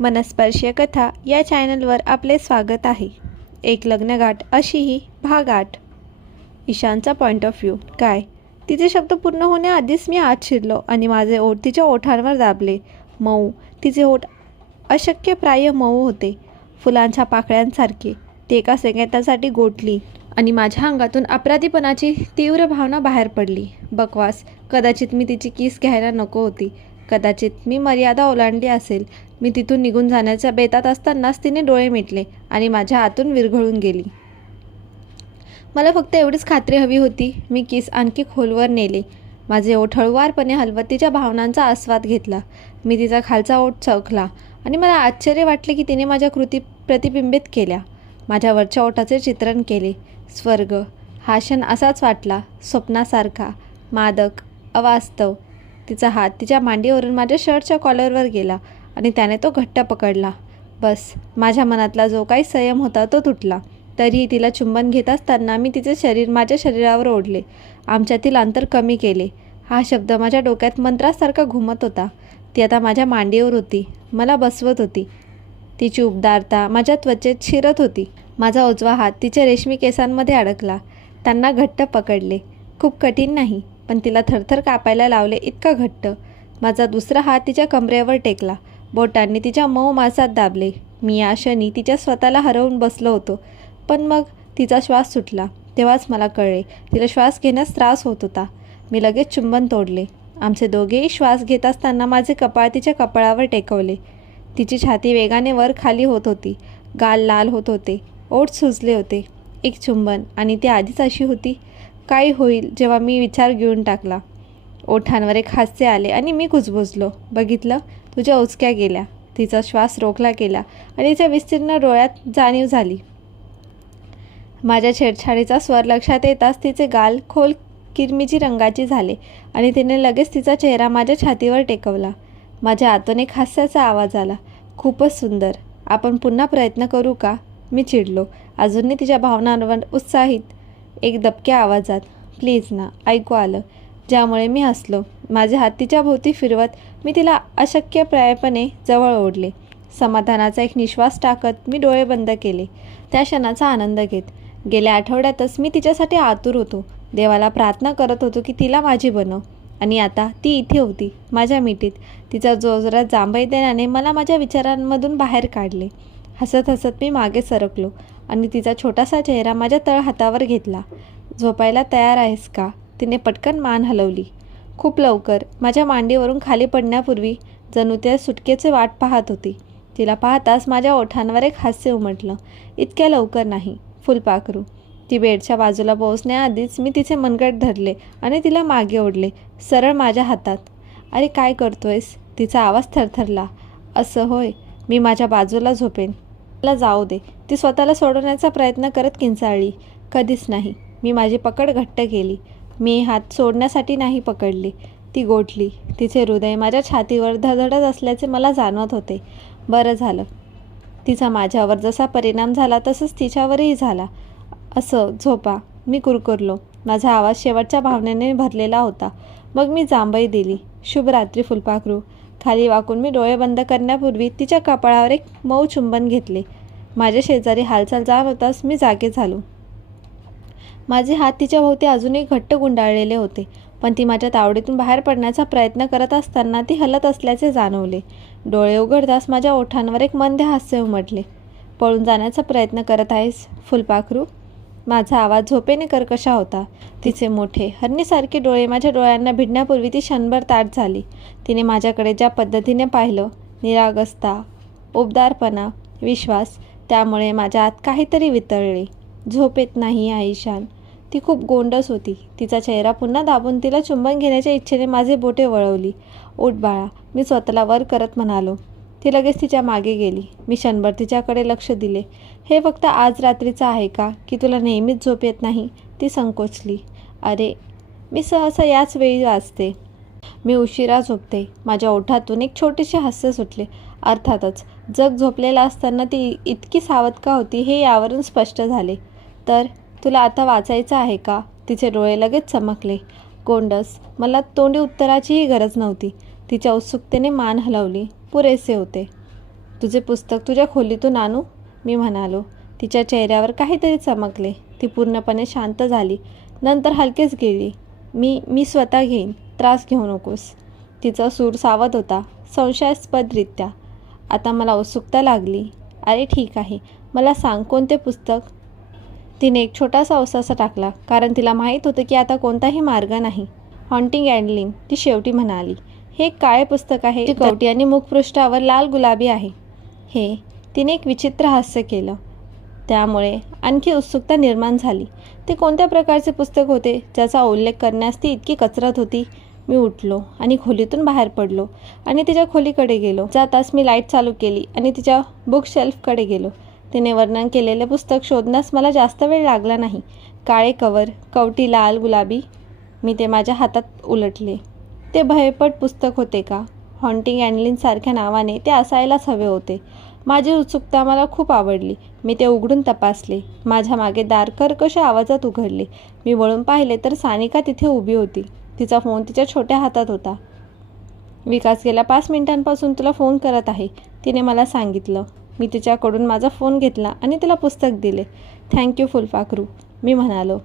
मनस्पर्शीय कथा या चॅनलवर आपले स्वागत आहे. एक लग्नगाठ अशी ही भाग आठ. ईशानचा पॉईंट ऑफ व्ह्यू काय? तिचे शब्द पूर्ण होण्याआधीच मी आत शिरलो आणि माझे ओठ तिच्या ओठांवर दाबले. मऊ. तिचे ओठ अशक्य प्राय मऊ होते. फुलांच्या पाकळ्यांसारखे. ते एका सेकंदासाठी गोठली आणि माझ्या अंगातून अपराधीपणाची तीव्र भावना बाहेर पडली. बकवास. कदाचित मी तिची किस घ्यायला नको होती. कदाचित मी मर्यादा ओलांडली असेल. मी तिथून निघून जाण्याच्या बेतात असतानाच तिने डोळे मिटले आणि माझ्या आतून विरघळून गेली. मला फक्त एवढीच खात्री हवी होती. मी किस आणखी खोलवर नेले. माझे ओठ हळुवारपणे हलवत तिच्या भावनांचा आस्वाद घेतला. मी तिचा खालचा ओठ चौकला आणि मला आश्चर्य वाटले की तिने माझ्या कृती प्रतिबिंबित केल्या. माझ्या वरच्या ओठाचे चित्रण केले. स्वर्ग हा क्षण असाच वाटला. स्वप्नासारखा मादक अवास्तव तिचा हात तिच्या मांडीवरून माझ्या शर्टच्या कॉलरवर गेला आणि त्याने तो घट्ट पकडला. बस माझ्या मनातला जो काही संयम होता तो तुटला. तरीही तिला चुंबन घेत असताना मी तिचे शरीर माझ्या शरीरावर ओढले. आमच्यातील अंतर कमी केले. हा शब्द माझ्या डोक्यात मंत्रासारखा घुमत होता. ती आता माझ्या मांडीवर होती. मला बसवत होती. तिची उबदारता माझ्या त्वचेत शिरत होती. माझा उजवा हात तिच्या रेशमी केसांमध्ये अडकला. त्यांना घट्ट पकडले. खूप कठीण नाही. पण तिला थरथर कापायला लावले इतका घट्ट. माझा दुसरा हात तिच्या कमरेवर टेकला. बोटांनी तिच्या मऊ मासात दाबले. मी या क्षणी तिच्या स्वतःला हरवून बसलो होतो. पण मग तिचा श्वास सुटला. तेव्हाच मला कळले तिला श्वास घेण्यास त्रास होत होता. मी लगेच चुंबन तोडले. आमचे दोघेही श्वास घेत असताना माझे कपाळ तिच्या कपाळावर टेकवले. तिची छाती वेगाने वर खाली होत होती. गाल लाल होत होते. ओठ सुजले होते. एक चुंबन आणि ती आधीच अशी होती. काय होईल जेव्हा मी विचार घेऊन टाकला. ओठांवर एक हास्य आले आणि मी कुजबुजलो. बघितलं तुझ्या उचक्या गेल्या. तिचा श्वास रोखला गेला आणि तिच्या विस्तीर्ण डोळ्यात जाणीव झाली. माझ्या छेडछाडीचा स्वर लक्षात येताच तिचे गाल खोल किरमिजी रंगाची झाले आणि तिने लगेच तिचा चेहरा माझ्या छातीवर टेकवला. माझ्या आतून एक हास्याचा आवाज आला. खूपच सुंदर. आपण पुन्हा प्रयत्न करू का? मी चिडलो. अजूनही तिच्या भावनांवर उत्साहित एक दबक्या आवाजात प्लीज ना ऐकू आलं. ज्यामुळे मी हसलो. माझे हात तिच्या भोवती फिरवत मी तिला अशक्य प्रायपणे जवळ ओढले. समाधानाचा एक निश्वास टाकत मी डोळे बंद केले. त्या क्षणाचा आनंद घेत. गेल्या आठवड्यातच मी तिच्यासाठी आतुर होतो. देवाला प्रार्थना करत होतो की तिला माझी बनव. आणि आता ती इथे होती माझ्या मिठीत. तिचा जोजरा जांभई देण्याने मला माझ्या विचारांमधून बाहेर काढले. हसत हसत मी मागे सरकलो आणि तिचा छोटासा चेहरा माझ्या तळ हातावर घेतला. झोपायला तयार आहेस का? तिने पटकन मान हलवली. खूप लवकर. माझ्या मांडीवरून खाली पडण्यापूर्वी जणू त्या सुटकेचे वाट पाहत होती. तिला पाहताच माझ्या ओठांवर एक हास्य उमटलं. इतक्या लवकर नाही. फुलपाखरू ती बेडच्या बाजूला पोहोचण्याआधीच मी तिचे मनगट धरले आणि तिला मागे ओढले सरळ माझ्या हातात. अरे काय करतोयस? तिचा आवाज थरथरला. असं होय मी माझ्या बाजूला झोपेन. मला जाऊ दे. ती स्वतःला सोडवण्याचा प्रयत्न करत किंचाळली. कधीच नाही. मी माझी पकड घट्ट केली. मी हात सोडण्यासाठी नाही पकडले ती गोठली. तिचे हृदय माझ्या छातीवर धडधडत असल्याचे मला जाणवत होते. बरं झालं. तिचा माझ्यावर जसा परिणाम झाला तसंच तिच्यावरही झाला. असं झोपा. मी कुरकुरलो. माझा आवाज शेवटच्या भावनेने भरलेला होता. मग मी जांभई दिली. शुभरात्री फुलपाखरू. खाली वाकून मी डोळे बंद करण्यापूर्वी तिच्या कपाळावर एक मऊ चुंबन घेतले. माझ्या शेजारी हालचाल जाण होताच मी जागे झालो. माझे हात तिच्या भोवती अजूनही घट्ट गुंडाळलेले होते पण ती माझ्या तावडीतून बाहेर पडण्याचा प्रयत्न करत असताना ती हलत असल्याचे जाणवले. डोळे उघडताच माझ्या ओठांवर एक मंद हास्य उमटले. पळून जाण्याचा प्रयत्न करत आहेस फुलपाखरू? माझा आवाज झोपेने कर्कशा होता. तिचे मोठे हरणीसारखे डोळे माझ्या डोळ्यांना भिडण्यापूर्वी ती क्षणभर ताट झाली. तिने माझ्याकडे ज्या पद्धतीने पाहिलं निरागसता उबदारपणा विश्वास त्यामुळे माझ्या आत काहीतरी वितळले. झोपेत नाही आईशान. ती खूप गोंडस होती. तिचा चेहरा पुन्हा दाबून तिला चुंबन घेण्याच्या इच्छेने माझे बोटे वळवली. उठ बाळा मी स्वतःला वर करत म्हणालो. ती लगेच तिच्यामागे गेली. मी क्षणभर तिच्याकडे लक्ष दिले. हे फक्त आज रात्रीचं आहे का? की तुला नेहमीच झोप येत नाही? ती संकोचली. अरे मी सहसा याच वेळी वाचते. मी उशिरा झोपते. माझ्या ओठातून एक छोटेसे हास्य सुटले. अर्थातच जग झोपलेला असताना ती इतकी सावध का होती हे यावरून स्पष्ट झाले. तर तुला आता वाचायचं आहे का? तिचे डोळे लगेच चमकले. गोंडस मला तोंडी उत्तराचीही गरज नव्हती. तिच्या उत्सुकतेने मान हलवली. पुरेसे होते. तुझे पुस्तक तुझ्या खोलीतून आणू? मी म्हणालो. तिच्या चेहऱ्यावर काहीतरी चमकले. ती पूर्णपणे शांत झाली. नंतर हलकेच गेली मी मी स्वतः घेईन. त्रास घेऊ नकोस. तिचा सूर सावध होता संशयास्पदरित्या. आता मला उत्सुकता लागली. अरे ठीक आहे. मला सांग कोणते पुस्तक? तिने एक छोटासा अवसासा टाकला कारण तिला माहीत होतं की आता कोणताही मार्ग नाही. हॉन्टिंग अँडलिंग ती शेवटी म्हणाली. हे एक काळे पुस्तक आहे. कवटी आणि मुखपृष्ठावर लाल गुलाबी आहे. हे तिने एक विचित्र हास्य केलं. त्यामुळे आणखी उत्सुकता निर्माण झाली. ते कोणत्या प्रकारचे पुस्तक होते ज्याचा उल्लेख करण्यास ती इतकी कचरत होती? मी उठलो आणि खोलीतून बाहेर पडलो आणि तिच्या खोलीकडे गेलो. जाताच मी लाइट चालू केली आणि तिच्या बुक शेल्फकडे गेलो. तिने वर्णन केलेले पुस्तक शोधण्यास मला जास्त वेळ लागला नाही. काळे कवर कवटी लाल गुलाबी मी ते माझ्या हातात उलटले. ते भयपट पुस्तक होते का? हॉन्टिंग अँडलिनसारख्या नावाने ते असायलाच हवे होते. माझी उत्सुकता मला खूप आवडली. मी ते उघडून तपासले. माझ्या मागे दार कर्कश आवाजात उघडले. मी वळून पाहिले तर सानिका तिथे उभी होती. तिचा फोन तिच्या छोट्या हातात होता. विकास गेल्या पाच मिनिटांपासून तुला फोन करत आहे. तिने मला सांगितलं. मी तिच्याकडून माझा फोन घेतला आणि तिला पुस्तक दिले. थँक्यू फुलपाखरू मी म्हणालो.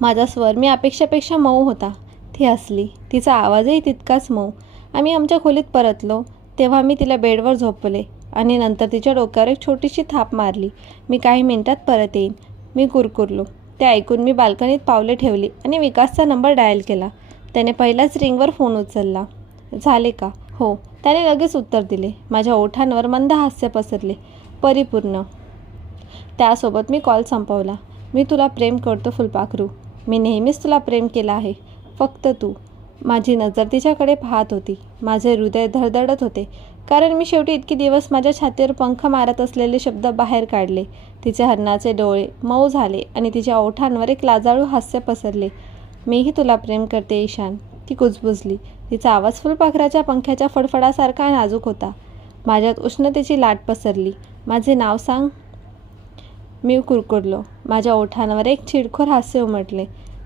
माझा स्वर मी अपेक्षापेक्षा मऊ होता. ती हसली तिचा आवाजही तितकाच मऊ. आम्ही आमच्या खोलीत परतलो. तेव्हा मी तिला बेडवर झोपले आणि नंतर तिच्या डोक्यावर एक छोटीशी थाप मारली. मी काही मिनिटात परत येईन. मी कुरकुरलो. ते ऐकून मी बाल्कनीत पावले ठेवली आणि विकासचा नंबर डायल केला. त्याने पहिल्याच रिंगवर फोन उचलला. झाले का? हो. त्याने लगेच उत्तर दिले. माझ्या ओठांवर मंद हास्य पसरले. परिपूर्ण. त्यासोबत मी कॉल संपवला. मी तुला प्रेम करतो फुलपाखरू. मी नेहमीच तुला प्रेम केलं आहे. फक्त तू. माझी नजर तिच्याकडे पाहत होती. माझे हृदय धडधडत होते. कारण मी शेवटी इतके दिवस माझ्या छातीवर पंख मारत असलेले शब्द बाहेर काढले. तिचे हरणाचे डोळे मऊ झाले आणि तिच्या ओठांवर एक लाजाळू हास्य पसरले. मीही तुला प्रेम करते ईशान. ती कुजबुजली. तिचा आवाज फुलपाखराच्या पंख्याच्या फडफडासारखा नाजूक होता. माझ्यात उष्णतेची लाट पसरली. माझे नाव सांग. मी कुरकुरलो. माझ्या ओठांवर एक चिडखोर हास्य उमटले.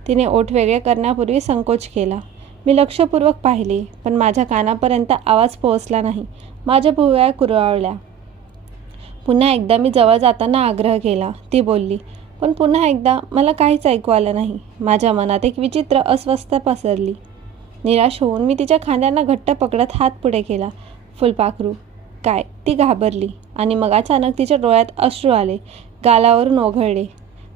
तिने ओठ वेगळे करण्यापूर्वी संकोच केला. मी लक्षपूर्वक पाहिले पण माझ्या कानापर्यंत आवाज पोहोचला नाही. माझ्या भुवया कुरवाळल्या पुन्हा एकदा मी जवळ जाताना आग्रह केला. ती बोलली पण पुन्हा एकदा मला काहीच ऐकू आलं नाही. माझ्या मनात एक विचित्र अस्वस्थता पसरली. निराश होऊन मी तिच्या खांद्यांना घट्ट पकडत हात पुढे केला. फुलपाखरू. काय? ती घाबरली आणि मग अचानक तिच्या डोळ्यात अश्रू आले. गालावरून ओघळले.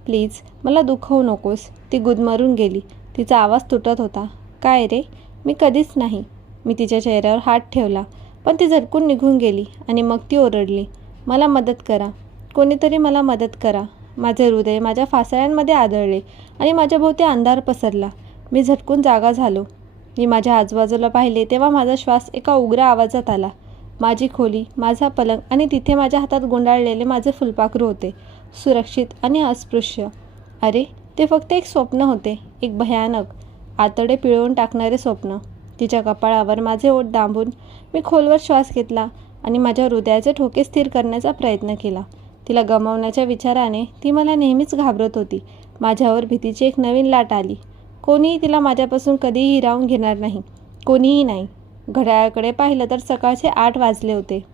प्लीज मला दुखवू नकोस. ती गुदमरून गेली. तिचा आवाज तुटत होता. काय रे? मी कधीच नाही. मी तिच्या चेहऱ्यावर हात ठेवला पण ती झटकून निघून गेली आणि मग ती ओरडली. मला मदत करा. कोणीतरी मला मदत करा. माझे हृदय माझ्या फासळ्यांमध्ये आदळले आणि माझ्याभोवती अंधार पसरला. मी झटकून जागा झालो. मी माझ्या आजूबाजूला पाहिले तेव्हा माझा श्वास एका उग्र आवाजात आला. माझी खोली माझा पलंग आणि तिथे माझ्या हातात गुंडाळलेले माझे फुलपाखरू होते सुरक्षित आणि अस्पृश्य. अरे ते फक्त एक स्वप्न होते एक भयानक आतडे पिळवून टाकणारे स्वप्न. तिच्या कपाळावर माझे ओठ दांबून मी खोलवर श्वास घेतला आणि माझ्या हृदयाचे ठोके स्थिर करण्याचा प्रयत्न केला. तिला गमावण्याच्या विचाराने ती मला नेहमीच घाबरत होती. माझ्यावर भीतीची एक नवीन लाट आली. कोणीही तिला माझ्यापासून कधीही हिरावून घेणार नाही. कोणीही नाही. घड्याळाकडे पाहिलं तर सकाळचे आठ वाजले होते.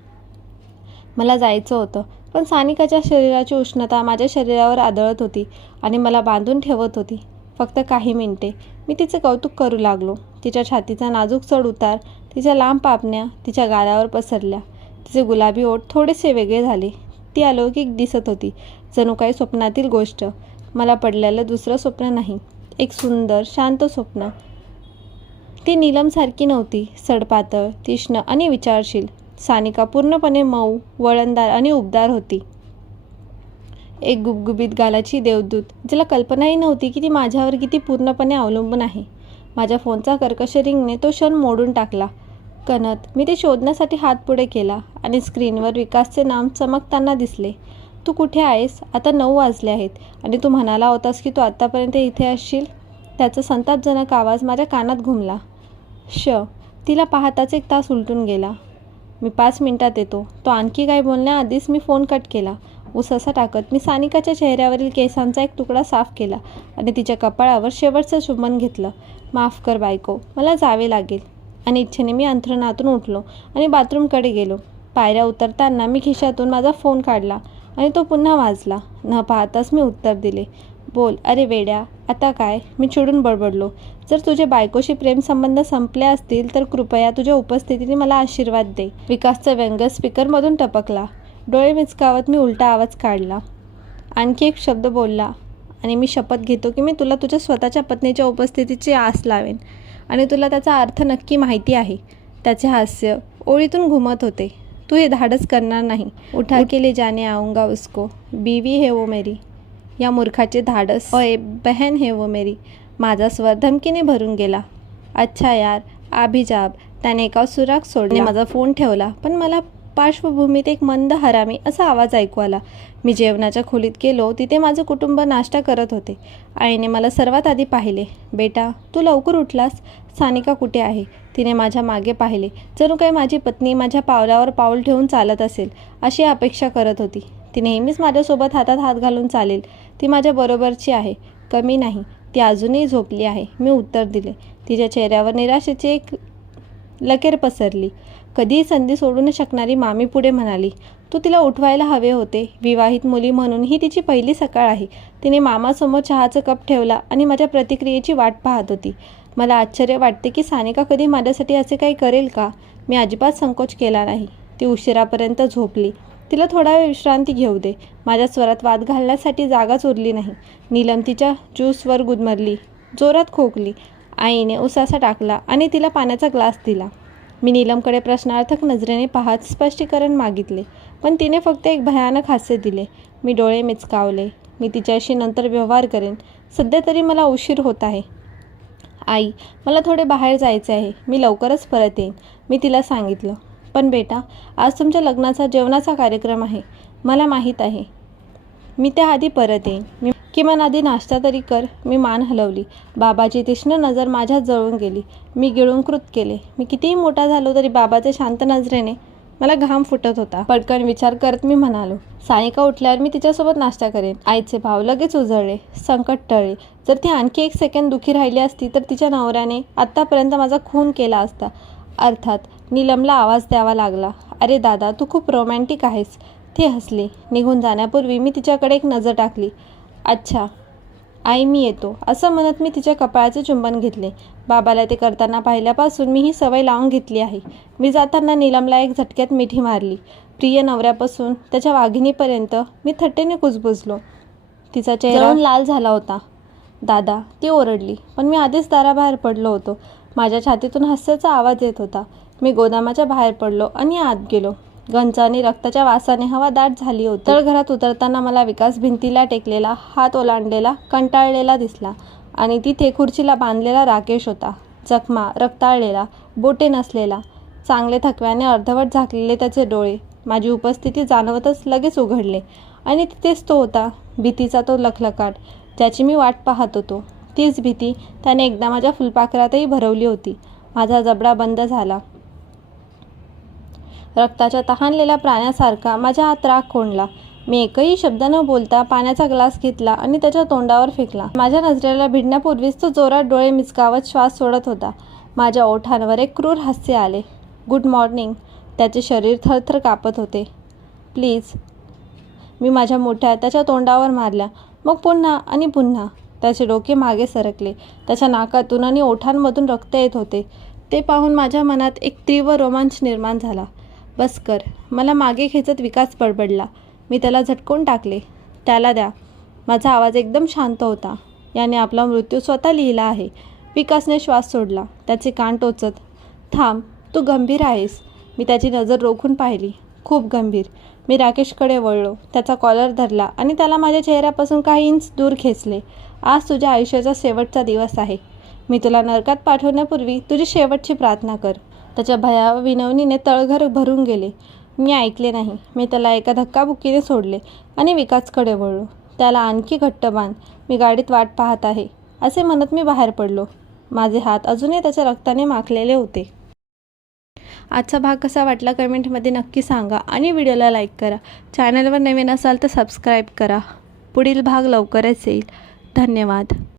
मला जायचं होतं. पण सानिकाच्या शरीराची उष्णता माझ्या शरीरावर आदळत होती आणि मला बांधून ठेवत होती. फक्त काही मिनिटे. मी तिचे कौतुक करू लागलो. तिच्या छातीचा नाजूक चढ उतार तिच्या लांब पापण्या तिच्या गालावर पसरल्या. तिचे गुलाबी ओठ थोडेसे वेगळे झाले. ती अलौकिक दिसत होती. जणू काही स्वप्नातील गोष्ट. मला पडलेलं दुसरं स्वप्न नाही. एक सुंदर शांत स्वप्न. ती नीलमसारखी नव्हती. सडपातळ तीक्ष्ण आणि विचारशील. सानिका पूर्णपणे मऊ वळणदार आणि उबदार होती. एक गुबगुबीत गालाची देवदूत जिला कल्पनाही नव्हती की ती माझ्यावर किती पूर्णपणे अवलंबून आहे. माझ्या फोनचा कर्कश रिंगने तो क्षण मोडून टाकला. कनत मी ते शोधण्यासाठी हात पुढे केला आणि स्क्रीनवर विकासचे नाम चमकताना दिसले. तू कुठे आहेस? आता नऊ वाजले आहेत आणि तू म्हणाला होतास की तू आत्तापर्यंत इथे असशील त्याचा संतापजनक आवाज माझ्या कानात घुमला. श. तिला पाहताच एक तास उलटून गेला. मी पाच मिनटात येतो. तो आणखी काही बोलण्याआधीच मी फोन कट केला. उसासा टाकत मी सानिकाच्या चेहऱ्यावरील केसांचा एक तुकडा साफ केला आणि तिच्या कपाळावर शेवटचं चुंबन घेतलं. माफ कर बायको मला जावे लागेल. आणि इच्छेने मी अंथरणातून उठलो आणि बाथरूमकडे गेलो. पायऱ्या उतरताना मी खिशातून माझा फोन काढला आणि तो पुन्हा वाजला. न पाहताच मी उत्तर दिले. बोल. अरे वेड्या आता काय? मी चिडून बडबडलो. जर तुझे बायकोशी प्रेमसंबंध संपले असतील तर कृपया तुझ्या उपस्थितीने मला आशीर्वाद दे. विकासचा व्यंग स्पीकरमधून टपकला. डोळे मिचकावत मी उलटा आवाज काढला. आणखी एक शब्द बोलला. आणि मी शपथ घेतो की मी तुला तुझ्या स्वतःच्या पत्नीच्या उपस्थितीची आस लावेन. आणि तुला त्याचा अर्थ नक्की माहिती आहे. त्याचे हास्य ओळीतून घुमत होते. तू हे धाडस करणार नाही. उठा केले जाने आऊंगा उसको. बीवी हे वो मेरी. या मूर्खाचे धाडस. ओए बहन हे वो मेरी. माझा स्वर धमकीने भरून गेला. अच्छा यार आभिजाब त्याने एका सुराख सोडणे माझा फोन ठेवला पण मला पार्श्वभूमीत एक मंद हरामी असा आवाज ऐकू आला. मी जेवणाच्या खोलीत गेलो तिथे माझं कुटुंब नाश्ता करत होते. आईने मला सर्वात आधी पाहिले. बेटा तू लवकर उठलास? सानिका कुठे आहे? तिने माझ्या मागे पाहिले. जणू काही माझी पत्नी माझ्या पावलावर पाऊल ठेवून चालत असेल अशी अपेक्षा करत होती. ती नेहमीच माझ्यासोबत हातात हात घालून चालेल. ती माझ्या बरोबरची आहे. कमी नाही. ती अजूनही झोपली आहे. मी उत्तर दिले. तिच्या चेहऱ्यावर निराशेची एक लकेर पसरली. कधीही संधी सोडू न शकणारी मामी पुढे म्हणाली तू तिला उठवायला हवे होते. विवाहित मुली म्हणून ही तिची पहिली सकाळ आहे. तिने मामासमोर चहाचं कप ठेवला आणि माझ्या प्रतिक्रियेची वाट पाहत होती. मला आश्चर्य वाटते की सानिका कधी माझ्यासाठी असे काही करेल का? मी अजिबात संकोच केला नाही. ती उशिरापर्यंत झोपली. तिला थोडा वेळ विश्रांती घेऊ दे. माझ्या स्वरात वाद घालण्यासाठी जागाच उरली नाही. नीलम तिच्या ज्यूसवर गुदमरली. जोरात खोकली. आईने उसासा टाकला आणि तिला पाण्याचा ग्लास दिला. मी नीलमकडे प्रश्नार्थक नजरेने पाहत स्पष्टीकरण मागितले. पण तिने फक्त एक भयानक हास्य दिले. मी डोळे मिचकावले. मी तिच्याशी नंतर व्यवहार करेन. सध्या तरी मला उशीर होत आहे. आई मला थोडे बाहेर जायचे आहे. मी लवकरच परत येईन. मी तिला सांगितलं. पण बेटा आज तुमच्या लग्नाचा जेवणाचा कार्यक्रम आहे. मला माहीत आहे. मी त्याआधी परत येईन. मी किमान आधी नाश्ता तरी कर. मी मान हलवली. बाबाची तीक्ष्ण नजर माझ्यात जळून गेली. मी गिळूनकृत केले. मी कितीही मोठा झालो तरी बाबाच्या शांत नजरेने मला घाम फुटत होता. पटकन विचार करत मी म्हणालो सायका उठल्यावर मी तिच्यासोबत नाश्ता करेन. आईचे भाव लगेच उजळले संकट टळले. जर ती आणखी एक सेकंद दुखी राहिली असती तर तिच्या नवऱ्याने आत्तापर्यंत माझा खून केला असता. अर्थात नीलमला आवाज द्यावा लागला. अरे दादा तू खूप रोमॅन्टिक आहेस. ती हसली. निघून जाण्यापूर्वी मी तिच्याकडे एक नजर टाकली. अच्छा आई मी येतो. असं म्हणत मी तिच्या कपाळाचे चुंबन घेतले. बाबाला ते करताना पाहिल्यापासून मी ही सवय लावून घेतली आहे. मी जाताना नीलमला एक झटक्यात मिठी मारली. प्रिय नवऱ्यापासून त्याच्या वाघिणीपर्यंत मी थट्टेने कुजबुजलो. तिचा चेहरा लाल झाला होता. दादा ती ओरडली. पण मी आधीच दाराबाहेर पडलो होतो. माझ्या छातीतून हास्याचा आवाज येत होता. मी गोदामाच्या बाहेर पडलो आणि आत गेलो. गंजाने रक्ताच्या वासाने हवा दाट झाली होती. तळघरात उतरताना मला विकास भिंतीला टेकलेला हात ओलांडलेला कंटाळलेला दिसला आणि तिथे खुर्चीला बांधलेला राकेश होता. जखमा रक्ताळलेला बोटे नसलेला चांगले थकव्याने अर्धवट झाकलेले त्याचे डोळे माझी उपस्थिती जाणवतच लगेच उघडले आणि तिथेच तो होता भीतीचा तो लखलकाट ज्याची मी वाट पाहत होतो. तीच भीती त्याने एकदा माझ्या फुलपाखरातही भरवली होती. माझा जबडा बंद झाला. रक्ताच्या तहानलेल्या प्राण्यासारखा माझ्या हात राग कोंडला मी एकही शब्द न बोलता पाण्याचा ग्लास घेतला आणि त्याच्या तोंडावर फेकला. माझ्या नजरेला भिडण्यापूर्वीच तो जोरात डोळे मिचकावत श्वास सोडत होता. माझ्या ओठांवर एक क्रूर हास्य आले. Good morning. त्याचे शरीर थरथर कापत होते. प्लीज. मी माझ्या मोठ्या त्याच्या तोंडावर मारल्या. मग पुन्हा आणि पुन्हा त्याचे डोके मागे सरकले. त्याच्या नाकातून आणि ओठांमधून रक्त येत होते. ते पाहून माझ्या मनात एक तीव्र रोमांच निर्माण झाला. बस कर. मला मागे खेचत विकास बडबडला. मी त्याला झटकून टाकले. त्याला द्या. माझा आवाज एकदम शांत होता. याने आपला मृत्यू स्वतः लिहिला आहे. विकासने श्वास सोडला. त्याचे कान टोचत थांब तू गंभीर आहेस. मी त्याची नजर रोखून पाहिली. खूप गंभीर. मी राकेशकडे वळलो. त्याचा कॉलर धरला आणि त्याला माझ्या चेहऱ्यापासून काही इंच दूर खेचले. आज तुझ्या आयुष्याचा शेवटचा दिवस आहे. मी तुला नरकात पाठवण्यापूर्वी तुझी शेवटची प्रार्थना कर. त्याच्या भया विनवणीने तळघर भरून गेले. मी ऐकले नाही. मी त्याला एका धक्काबुक्कीने सोडले आणि विकासकडे वळलो. त्याला आणखी घट्ट बांध. मी गाडीत वाट पाहत आहे. असे म्हणत मी बाहेर पडलो. माझे हात अजूनही त्याच्या रक्ताने माखलेले होते. आजचा भाग कसा वाटला कमेंटमध्ये नक्की सांगा आणि व्हिडिओला लाईक करा. चॅनलवर नवीन असाल तर सबस्क्राईब करा. पुढील भाग लवकरच येईल. धन्यवाद.